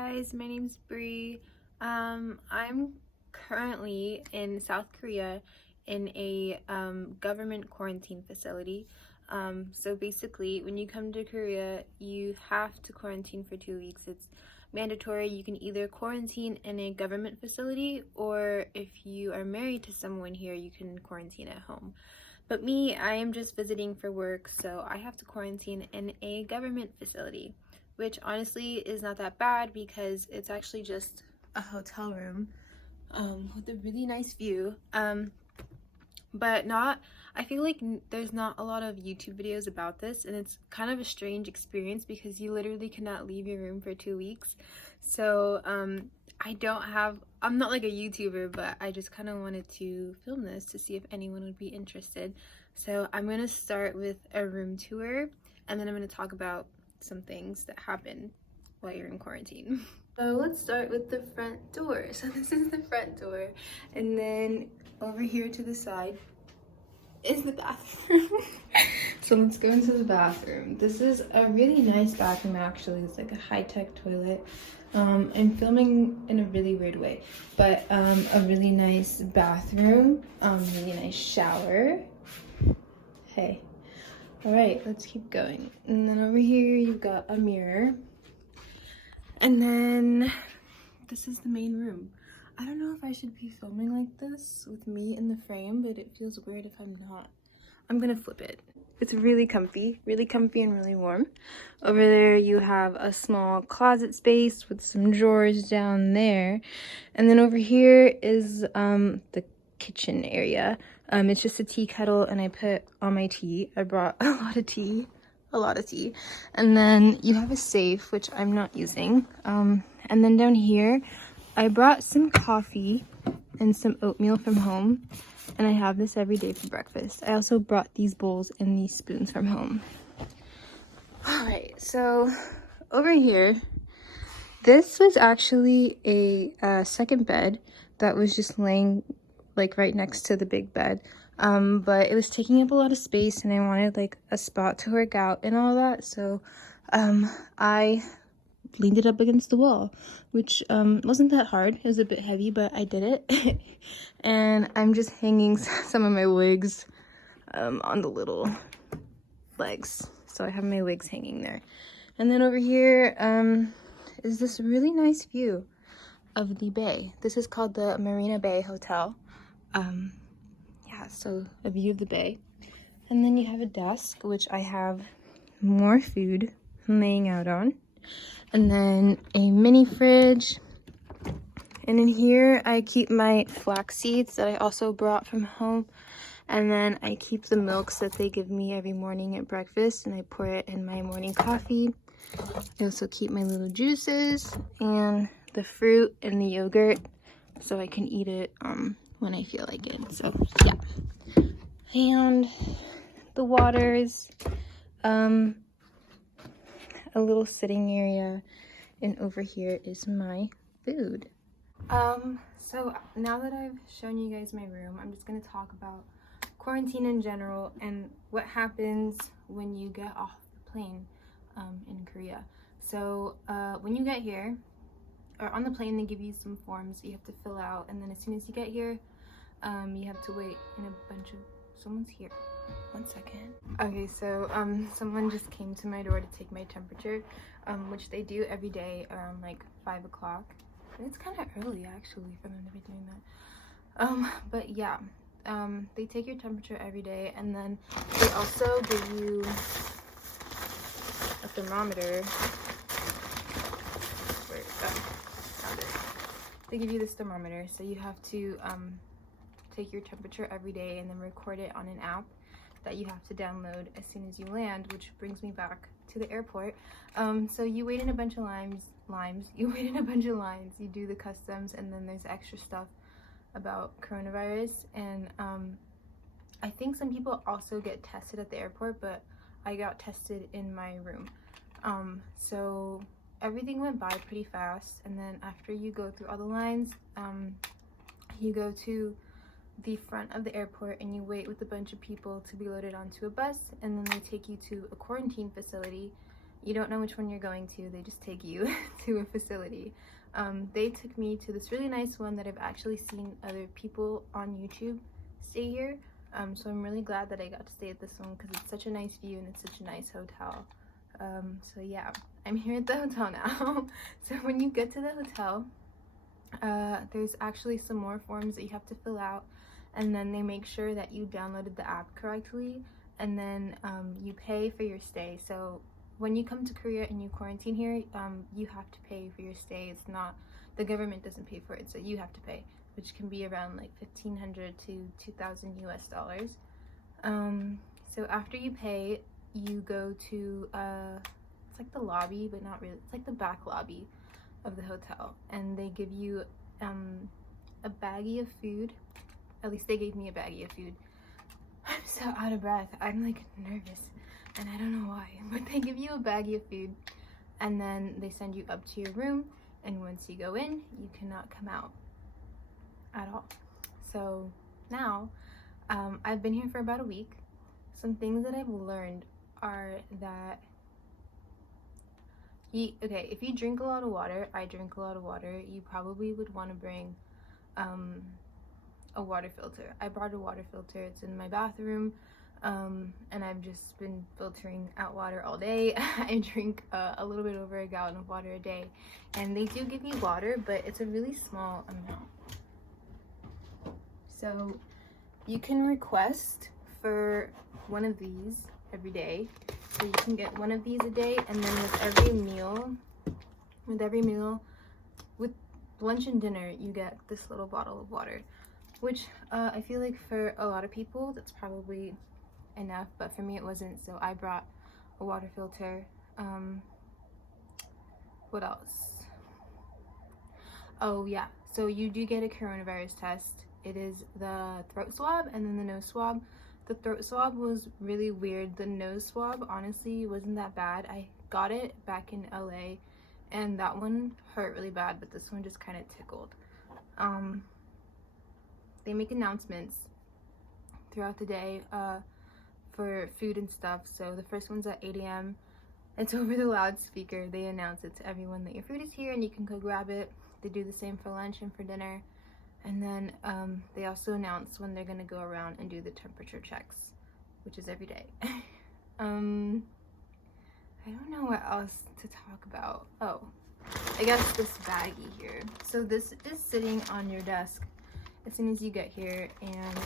guys, my name's Bree. I'm currently in South Korea in a government quarantine facility. So basically, when you come to Korea, you have to quarantine for 2 weeks. It's mandatory. You can either quarantine in a government facility, or if you are married to someone here, you can quarantine at home. But me, I am just visiting for work, so I have to quarantine in a government facility, which honestly is not that bad because it's actually just a hotel room with a really nice view. But I feel like there's not a lot of YouTube videos about this, and it's kind of a strange experience because you literally cannot leave your room for 2 weeks. So I'm not like a YouTuber, but I just kind of wanted to film this to see if anyone would be interested. So I'm going to start with a room tour, and then I'm going to talk about some things that happen while you're in quarantine. So let's start with the front door. So this is the front door, and then over here to the side is the bathroom. So let's go into the bathroom. This is a really nice bathroom actually. It's like a high-tech toilet. I'm filming in a really weird way, but a really nice bathroom, really nice shower. Hey. All right, let's keep going. And then over here you've got a mirror. And then this is the main room. I don't know if I should be filming like this with me in the frame, but it feels weird if I'm not. I'm gonna flip it. It's really comfy and really warm. Over there you have a small closet space with some drawers down there. And then over here is the kitchen area. It's just a tea kettle, and I put on my tea. I brought a lot of tea. And then you have a safe, which I'm not using. And then down here I brought some coffee and some oatmeal from home, and I have this every day for breakfast. I also brought these bowls and these spoons from home. All right, so over here, this was actually a second bed that was just laying like right next to the big bed. But it was taking up a lot of space, and I wanted like a spot to work out and all that, so I leaned it up against the wall, which wasn't that hard. It was a bit heavy, but I did it. And I'm just hanging some of my wigs on the little legs, so I have my wigs hanging there. And then over here is this really nice view of the bay. This is called the Marina Bay Hotel. Yeah, so a view of the bay. And then you have a desk, which I have more food laying out on. And then a mini fridge. And in here I keep my flax seeds that I also brought from home. And then I keep the milks that they give me every morning at breakfast, and I pour it in my morning coffee. I also keep my little juices and the fruit and the yogurt so I can eat it when I feel like it. So yeah. And the waters, a little sitting area, and over here is my food. So now that I've shown you guys my room, I'm just going to talk about quarantine in general and what happens when you get off the plane in Korea. So when you get here, or on the plane, they give you some forms you have to fill out, and then as soon as you get here, you have to wait in a bunch of... Someone's here. 1 second. Okay, so someone just came to my door to take my temperature, which they do every day around like 5 o'clock. It's kind of early actually for them to be doing that. But yeah, they take your temperature every day, and then they also give you a thermometer. They give you this thermometer, so you have to take your temperature every day and then record it on an app that you have to download as soon as you land, which brings me back to the airport. So you wait in a bunch of lines, you do the customs, and then there's extra stuff about coronavirus. And I think some people also get tested at the airport, but I got tested in my room. So everything went by pretty fast, and then after you go through all the lines, you go to the front of the airport and you wait with a bunch of people to be loaded onto a bus, and then they take you to a quarantine facility, you don't know which one you're going to, they just take you to a facility. They took me to this really nice one that I've actually seen other people on YouTube stay here. So I'm really glad that I got to stay at this one because it's such a nice view and it's such a nice hotel. So yeah, I'm here at the hotel now. So when you get to the hotel, there's actually some more forms that you have to fill out, and then they make sure that you downloaded the app correctly, and then you pay for your stay. So when you come to Korea and you quarantine here, you have to pay for your stay. It's not, the government doesn't pay for it, so you have to pay, which can be around like $1,500 to $2,000 US dollars. So after you pay, you go to it's like the lobby, but not really, it's like the back lobby of the hotel, and they give you a baggie of food. At least they gave me a baggie of food. I'm so out of breath, I'm like nervous and I don't know why, but they give you a baggie of food and then they send you up to your room, and once you go in, you cannot come out at all. So now I've been here for about a week. Some things that I've learned are that if you drink a lot of water, I drink a lot of water, you probably would want to bring a water filter. I brought a water filter, it's in my bathroom, and I've just been filtering out water all day. I drink a little bit over a gallon of water a day, and they do give you water, but it's a really small amount. So you can request for one of these every day. So you can get one of these a day, and then with every meal, with lunch and dinner, you get this little bottle of water, which I feel like for a lot of people that's probably enough, but for me it wasn't. So I brought a water filter. What else? Oh yeah, so you do get a coronavirus test. It is the throat swab and then the nose swab. The throat swab was really weird. The nose swab honestly wasn't that bad. I got it back in LA and that one hurt really bad, but this one just kind of tickled. They make announcements throughout the day for food and stuff. So the first one's at 8 a.m. It's over the loudspeaker. They announce it to everyone that your food is here and you can go grab it. They do the same for lunch and for dinner. And then they also announce when they're gonna go around and do the temperature checks, which is every day. I don't know what else to talk about. Oh, I guess this baggie here. So this is sitting on your desk as soon as you get here, and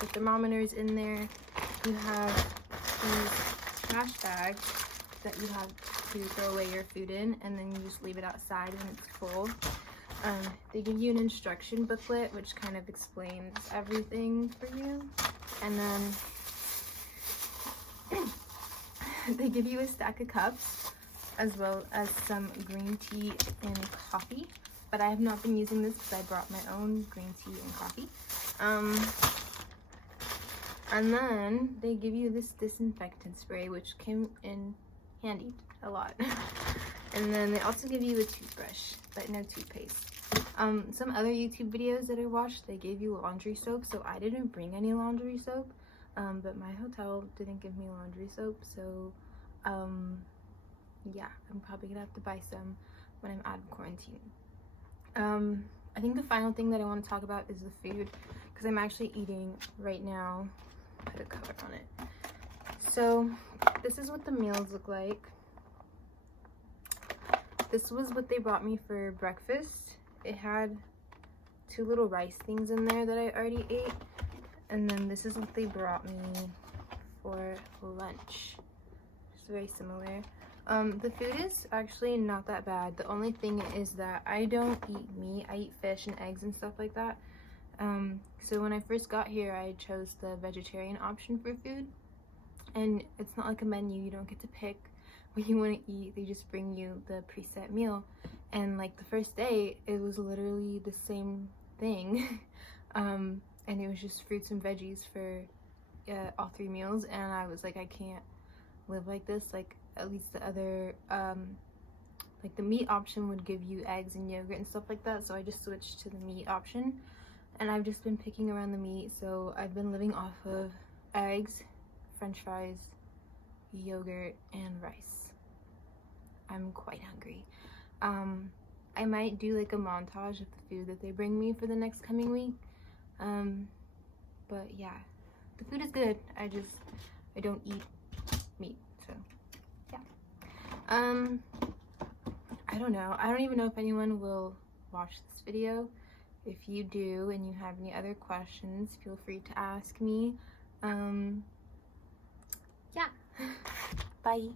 the thermometer's in there. You have these trash bags that you have to throw away your food in, and then you just leave it outside when it's full. They give you an instruction booklet which kind of explains everything for you, and then they give you a stack of cups as well as some green tea and coffee, but I have not been using this because I brought my own green tea and coffee. And then they give you this disinfectant spray, which came in handy a lot. And then they also give you a toothbrush, but no toothpaste. Some other YouTube videos that I watched, they gave you laundry soap, so I didn't bring any laundry soap, but my hotel didn't give me laundry soap, so yeah, I'm probably gonna have to buy some when I'm out of quarantine. I think the final thing that I want to talk about is the food, because I'm actually eating right now. Put a cover on it. So this is what the meals look like. This was what they brought me for breakfast. It had 2 little rice things in there that I already ate, and then this is what they brought me for lunch. It's very similar. The food is actually not that bad. The only thing is that I don't eat meat. I eat fish and eggs and stuff like that. So when I first got here, I chose the vegetarian option for food, and it's not like a menu. You don't get to pick what you want to eat. They just bring you the preset meal, and like the first day it was literally the same thing. And it was just fruits and veggies for all 3 meals, and I was like, I can't live like this. Like, at least the other like the meat option would give you eggs and yogurt and stuff like that, so I just switched to the meat option, and I've just been picking around the meat. So I've been living off of eggs, french fries, yogurt, and rice. I'm quite hungry. I might do like a montage of the food that they bring me for the next coming week. But yeah, the food is good. I don't eat meat, so yeah. I don't know. I don't even know if anyone will watch this video. If you do and you have any other questions, feel free to ask me. Yeah. Bye.